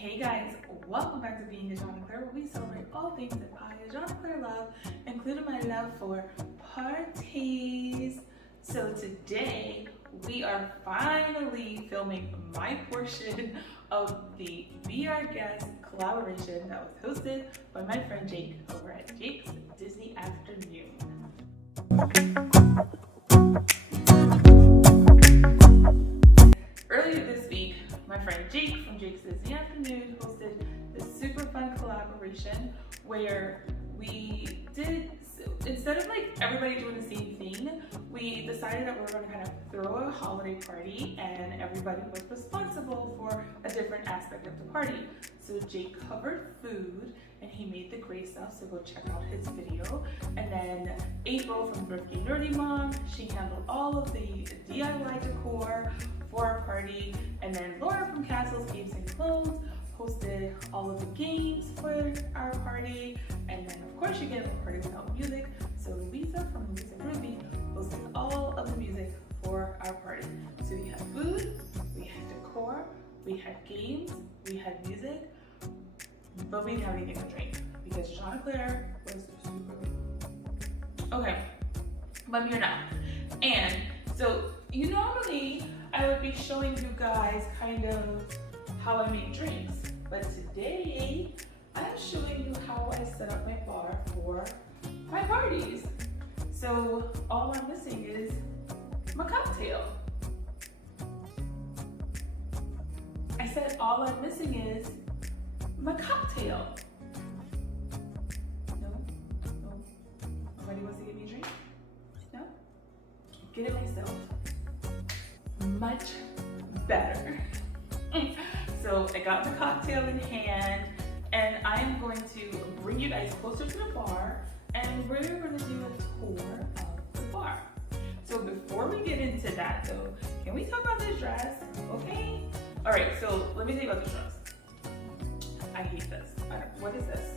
Hey guys, welcome back to Being Ajanaclair, where we celebrate all things that I, Ajanaclair, love, including my love for parties. So today, we are finally filming my portion of the Be Our Guest collaboration that was hosted by my friend Jake over at Jake's Disney Afternoon. Earlier this week, my friend Jake from Jake's Disney Afternoon hosted this super fun collaboration where we did, instead of like everybody doing the same thing, we decided that we were going to kind of throw a holiday party and everybody was responsible for a different aspect of the party. So Jake covered food and he made the great stuff, so go check out his video. And then April from Thrifty Nerdy Mom, she handled all of the DIY decor for our party. And then Laura from Castles, Games and Clothes hosted all of the games for our party. And then of course you get a party without music. So Louisa from Louisa Ruby hosted all of the music for our party. So we had food, we had decor, we had games, we had music, but we didn't have anything to drink because Ajanaclair was super late. Okay, but we're not. And so normally I would be showing you guys kind of how I make drinks, but today I'm showing you how I set up my bar for my parties. So all I'm missing is my cocktail. I said all I'm missing is my cocktail. No? Nobody wants to give me a drink? No? Get it myself. Much better. So I got the cocktail in hand and I am going to bring you guys closer to the bar and we're going to do a tour of the bar. So before we get into that though, can we talk about this dress? Okay? Alright, so let me tell you about this dress. I hate this. What is this?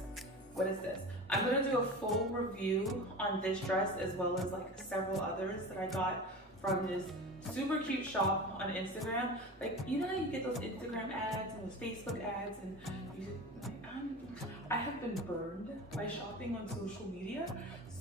What is this? I'm going to do a full review on this dress as well as like several others that I got from this super cute shop on Instagram. Like, you know how you get those Instagram ads and those Facebook ads and you just, like, I have been burned by shopping on social media.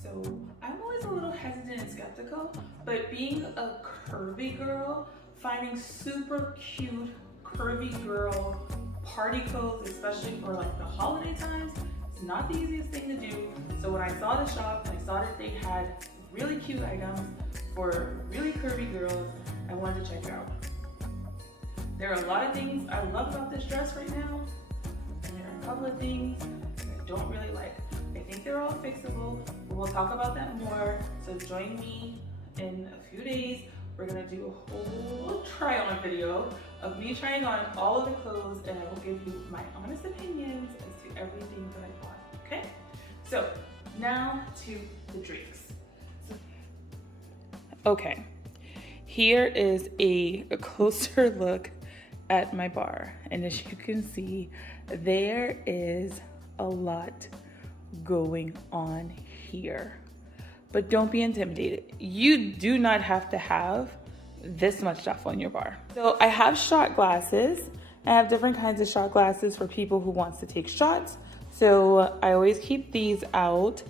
So I'm always a little hesitant and skeptical, but being a curvy girl, finding super cute curvy girl party clothes, especially for like the holiday times, it's not the easiest thing to do. So when I saw the shop and I saw that they had really cute items for really curvy girls, I wanted to check it out. There are a lot of things I love about this dress right now, and there are a couple of things that I don't really like. I think they're all fixable, but we'll talk about that more. So join me in a few days. We're gonna do a whole try on video of me trying on all of the clothes and I will give you my honest opinions as to everything that I bought, okay? So now to the drinks. Okay, here is a closer look at my bar. And as you can see, there is a lot going on here. But don't be intimidated. You do not have to have this much stuff on your bar. So I have shot glasses. I have different kinds of shot glasses for people who wants to take shots. So I always keep these out.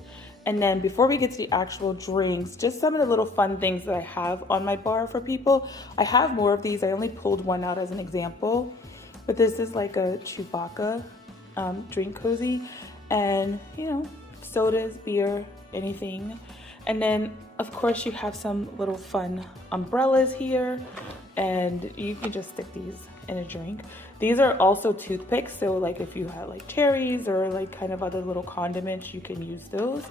And then before we get to the actual drinks, just some of the little fun things that I have on my bar for people. I have more of these. I only pulled one out as an example, but this is like a Chewbacca drink cozy. And sodas, beer, anything. And then of course you have some little fun umbrellas here and you can just stick these in a drink. These are also toothpicks, so like if you have like cherries or like kind of other little condiments, you can use those.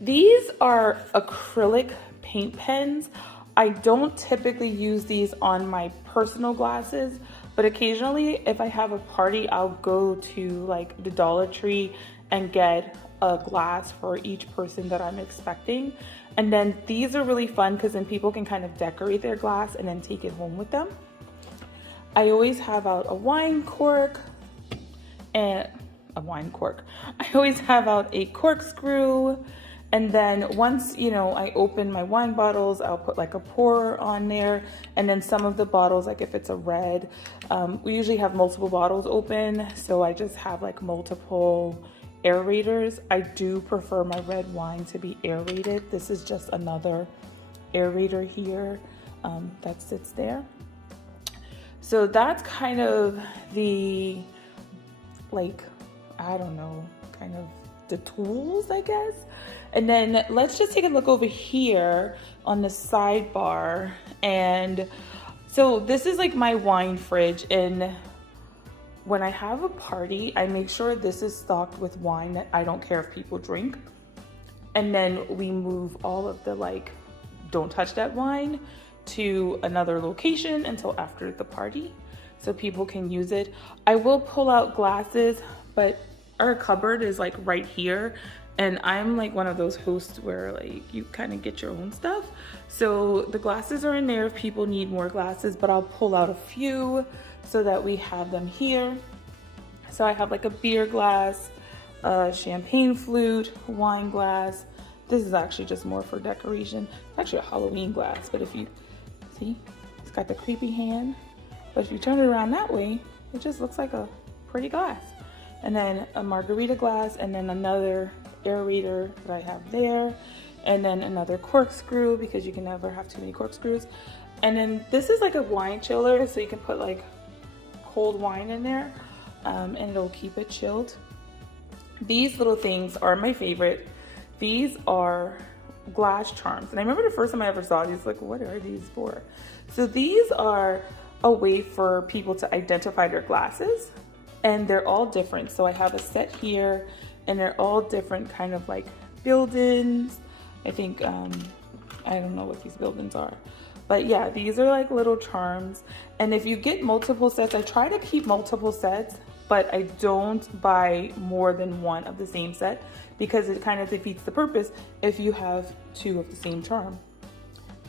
These are acrylic paint pens. I don't typically use these on my personal glasses, but occasionally if I have a party, I'll go to like the Dollar Tree and get a glass for each person that I'm expecting. And then these are really fun because then people can kind of decorate their glass and then take it home with them. I always have out a wine cork and I always have out a corkscrew And then once, you know, I open my wine bottles, I'll put like a pour on there. And then some of the bottles, like if it's a red, we usually have multiple bottles open. So I just have like multiple aerators. I do prefer my red wine to be aerated. This is just another aerator here that sits there. So that's kind of the, like, I don't know, kind of the tools, I guess. And then let's just take a look over here on the sidebar. And so this is like my wine fridge. And when I have a party, I make sure this is stocked with wine that I don't care if people drink. And then we move all of the like, don't touch that wine to another location until after the party so people can use it. I will pull out glasses, but our cupboard is like right here. And I'm like one of those hosts where like you kind of get your own stuff. So the glasses are in there if people need more glasses, but I'll pull out a few so that we have them here. So I have like a beer glass, a champagne flute, wine glass. This is actually just more for decoration. It's actually a Halloween glass, but if you see, it's got the creepy hand. But if you turn it around that way, it just looks like a pretty glass. And then a margarita glass, and then another aerator that I have there, and then another corkscrew because you can never have too many corkscrews. And then this is like a wine chiller, so you can put like cold wine in there and it'll keep it chilled. These little things are my favorite. These are glass charms, and I remember the first time I ever saw these, like, what are these for? So these are a way for people to identify their glasses, and they're all different. So I have a set here, and they're all different kind of like buildings. I think, I don't know what these buildings are, but yeah, these are like little charms. And if you get multiple sets, I try to keep multiple sets, but I don't buy more than one of the same set because it kind of defeats the purpose if you have two of the same charm.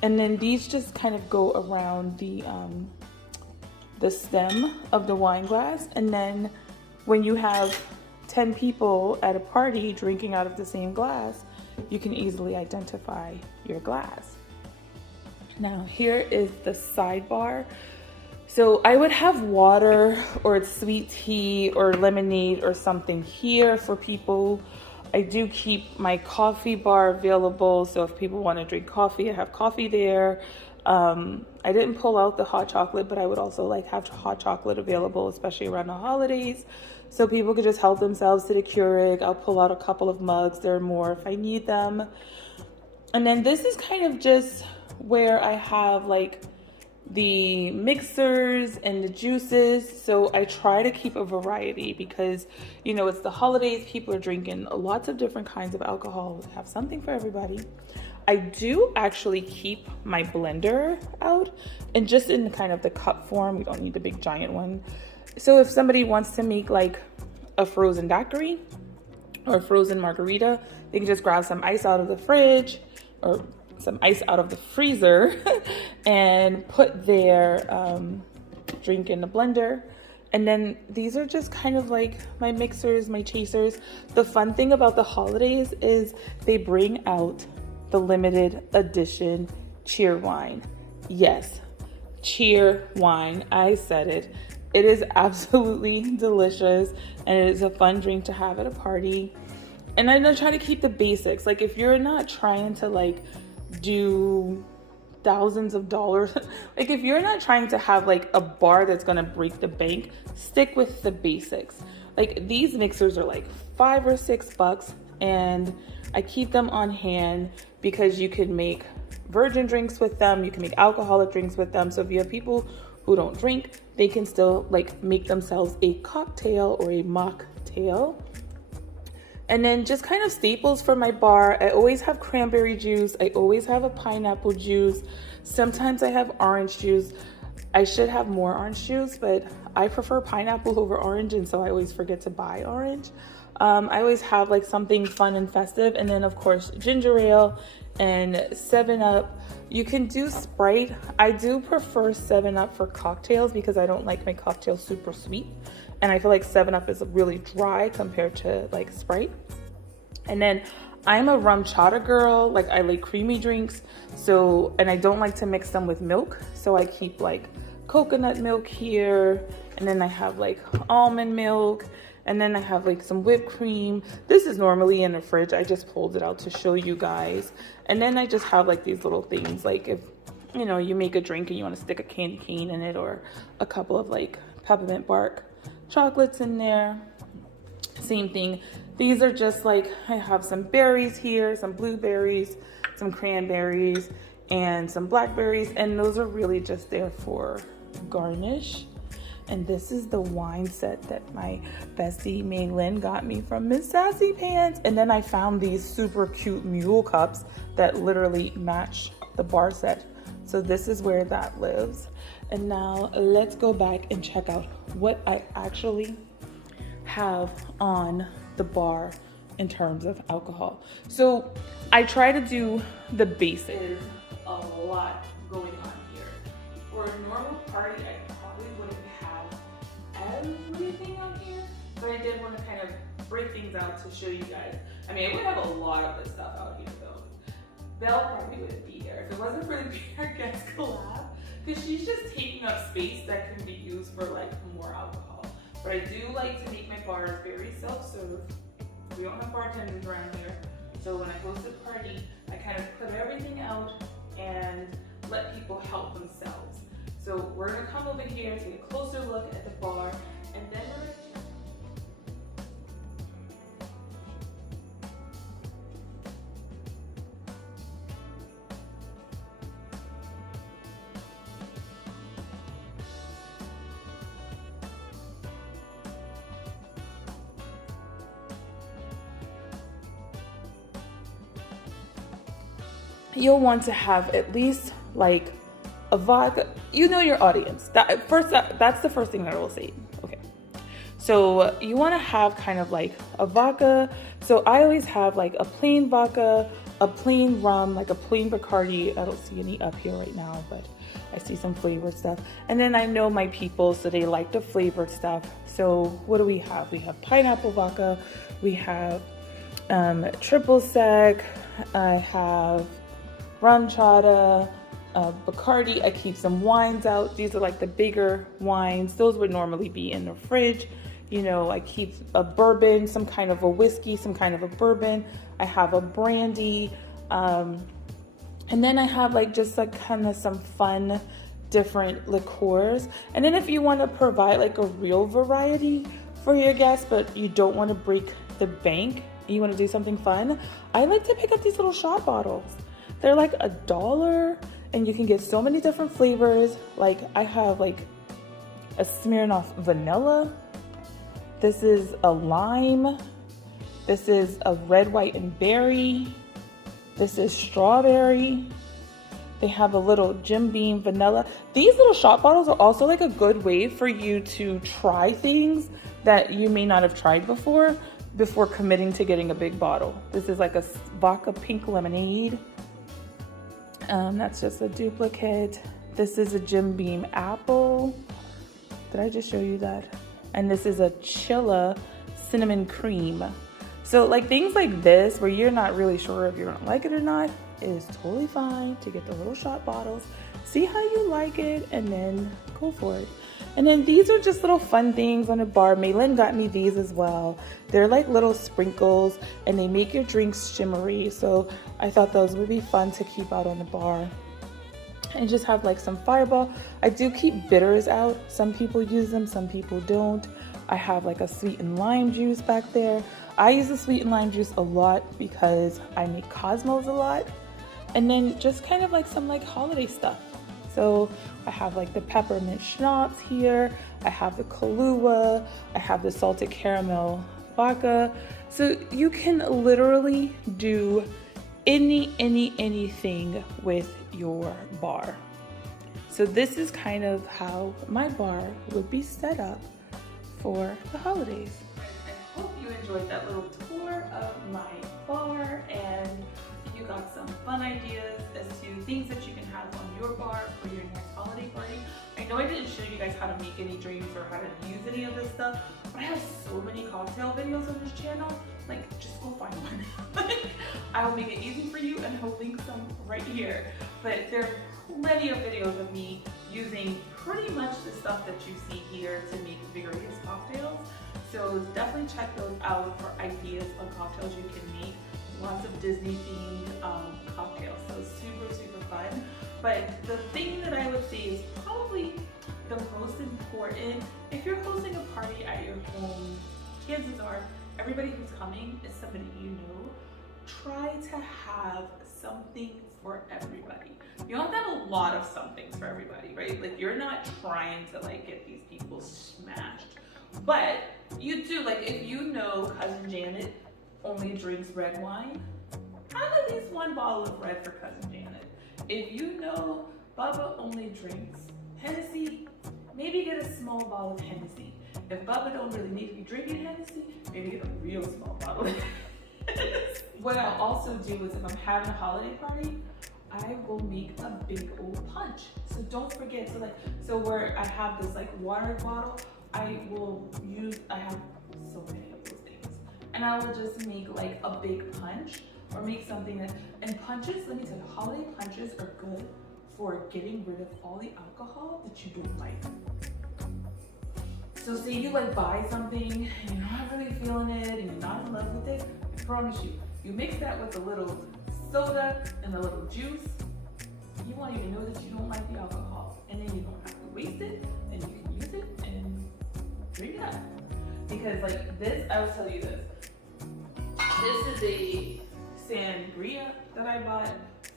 And then these just kind of go around the stem of the wine glass. And then when you have 10 people at a party drinking out of the same glass, you can easily identify your glass. Now here is the sidebar. So I would have water or sweet tea or lemonade or something here for people. I do keep my coffee bar available, so if people want to drink coffee, I have coffee there. I didn't pull out the hot chocolate, but I would also like have hot chocolate available, especially around the holidays, so people could just help themselves to the Keurig. I'll pull out a couple of mugs. There are more if I need them. And then this is kind of just where I have like the mixers and the juices. So I try to keep a variety because, you know, it's the holidays. People are drinking lots of different kinds of alcohol. We have something for everybody. I do actually keep my blender out and just in kind of the cup form. We don't need the big giant one. So if somebody wants to make like a frozen daiquiri or a frozen margarita, they can just grab some ice out of the fridge or some ice out of the freezer and put their drink in the blender. And then these are just kind of like my mixers, my chasers. The fun thing about the holidays is they bring out the limited edition cheer wine. Yes, cheer wine. I said it. It is absolutely delicious and it is a fun drink to have at a party. And I try to keep the basics. Like if you're not trying to like do thousands of dollars, like if you're not trying to have like a bar that's gonna break the bank, stick with the basics. Like these mixers are like $5 or $6 and I keep them on hand because you can make virgin drinks with them, you can make alcoholic drinks with them. So if you have people who don't drink, they can still like make themselves a cocktail or a mocktail. And then just kind of staples for my bar. I always have cranberry juice. I always have a pineapple juice. Sometimes I have orange juice. I should have more orange juice, but I prefer pineapple over orange, and so I always forget to buy orange. I always have like something fun and festive. And then of course, ginger ale and 7-Up. You can do Sprite. I do prefer 7-Up for cocktails because I don't like my cocktails super sweet. And I feel like 7-Up is really dry compared to like Sprite. And then I'm a rum chata girl. Like I like creamy drinks. So, and I don't like to mix them with milk. So I keep like coconut milk here. And then I have like almond milk. And then I have like some whipped cream. This is normally in the fridge. I just pulled it out to show you guys. And then I just have like these little things. Like if, you know, you make a drink and you want to stick a candy cane in it, or a couple of like peppermint bark chocolates in there. Same thing. These are just like, I have some berries here, some blueberries, some cranberries, and some blackberries. And those are really just there for garnish. And this is the wine set that my bestie Mei Lin got me from Miss Sassy Pants. And then I found these super cute mule cups that literally match the bar set. So this is where that lives. And now let's go back and check out what I actually have on the bar in terms of alcohol. So I try to do the basics. There's a lot going on here. For a normal party, I probably wouldn't have everything on here, but I did want to kind of break things out to show you guys. I mean, I would have a lot of this stuff out here though. Belle probably wouldn't be here if it wasn't for the Beer Guest Collab, because she's just taking up space that can be used for like more alcohol. But I do like to make my bars very self-serve. We don't have bartenders around here. So when I host a party, I kind of put everything out and let people help themselves. So we're gonna come over here, take a closer look at the bar, and then we're gonna you'll want to have at least like a vodka. You know your audience. That's the first thing that I will say. Okay. So you want to have kind of like a vodka. So I always have like a plain vodka, a plain rum, like a plain Bacardi. I don't see any up here right now, but I see some flavored stuff. And then I know my people, so they like the flavored stuff. So what do we have? We have pineapple vodka. We have triple sec. I have rum chata, Bacardi. I keep some wines out. These are like the bigger wines. Those would normally be in the fridge. You know, I keep a bourbon, some kind of a whiskey, some kind of a bourbon. I have a brandy. And then I have like just like kind of some fun different liqueurs. And then if you want to provide like a real variety for your guests, but you don't want to break the bank, you want to do something fun, I like to pick up these little shot bottles. They're like $1 and you can get so many different flavors. Like I have like a Smirnoff vanilla. This is a lime. This is a red, white, and berry. This is strawberry. They have a little Jim Beam vanilla. These little shot bottles are also like a good way for you to try things that you may not have tried before committing to getting a big bottle. This is like a vodka pink lemonade. That's just a duplicate. This is a Jim Beam apple. Did I just show you that? And this is a Chilla cinnamon cream. So like things like this where you're not really sure if you're gonna like it or not, it is totally fine to get the little shot bottles, see how you like it, and then go for it. And then these are just little fun things on a bar. Mei Lin got me these as well. They're like little sprinkles and they make your drinks shimmery. So I thought those would be fun to keep out on the bar. And just have like some Fireball. I do keep bitters out. Some people use them, some people don't. I have like a sweet and lime juice back there. I use the sweet and lime juice a lot because I make Cosmos a lot. And then just kind of like some like holiday stuff. So I have like the peppermint schnapps here. I have the Kahlua. I have the salted caramel vodka. So you can literally do anything with your bar. So this is kind of how my bar would be set up for the holidays. I hope you enjoyed that little tour of my bar, and you got some fun ideas as to things that you can have on your bar for your next holiday party. I know I didn't show you guys how to make any drinks or how to use any of this stuff, but I have so many cocktail videos on this channel. Like, just go find one. Like, I will make it easy for you and I'll link some right here. But there are plenty of videos of me using pretty much the stuff that you see here to make various cocktails. So definitely check those out for ideas of cocktails you can make. Lots of Disney themed cocktails, so super, super fun. But the thing that I would say is probably the most important, if you're hosting a party at your home, chances are everybody who's coming is somebody you know. Try to have something for everybody. You don't have a lot of somethings for everybody, right? Like, you're not trying to like get these people smashed, but you do, like, if you know Cousin Janet only drinks red wine, have at least one bottle of red for Cousin Janet. If you know Bubba only drinks Hennessy, maybe get a small bottle of Hennessy. If Bubba don't really need to be drinking Hennessy, maybe get a real small bottle of Hennessy. What I'll also do is, if I'm having a holiday party, I will make a big old punch. So don't forget to so where I have this like water bottle, I have so many of those things. And I will just make like a big punch or make something that, and punches, let me tell you, holiday punches are good for getting rid of all the alcohol that you don't like. So say you like buy something and you're not really feeling it and you're not in love with it, I promise you, you mix that with a little soda and a little juice, you won't even know that you don't like the alcohol. And then you don't have to waste it, and you can use it and drink it up. Because like this, I will tell you this. This is a sangria that I bought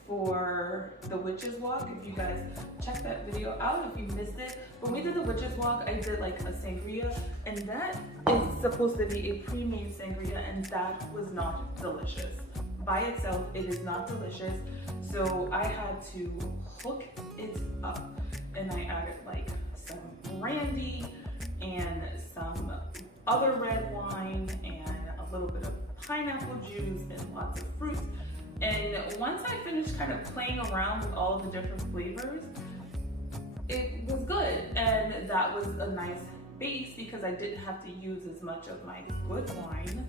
for the Witch's Walk. If you guys check that video out, if you missed it. When we did the Witch's Walk, I did like a sangria, and that is supposed to be a pre-made sangria, and that was not delicious. By itself, it is not delicious. So I had to hook it up, and I added like some brandy and some other red wine and a little bit of pineapple juice and lots of fruit. And once I finished kind of playing around with all of the different flavors, it was good. And that was a nice base because I didn't have to use as much of my good wine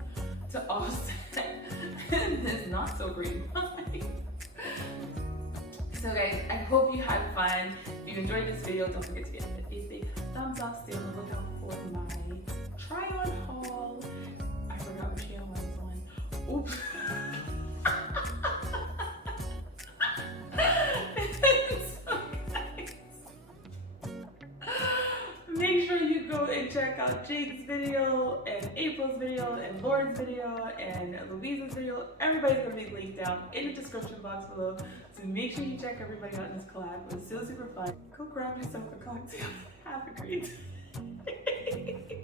to offset this not so great wine. So guys, I hope you had fun. If you enjoyed this video, don't forget to give it a big thumbs up. Stay on the lookout for my try-on haul. I forgot which channel I was on. Oops. Make sure you go and check out Jake's video and April's video and Lauren's video and Louisa's video. Everybody's gonna be linked down in the description box below. So make sure you check everybody out in this collab. It was so super fun. Go grab yourself a cocktail. Have a great day.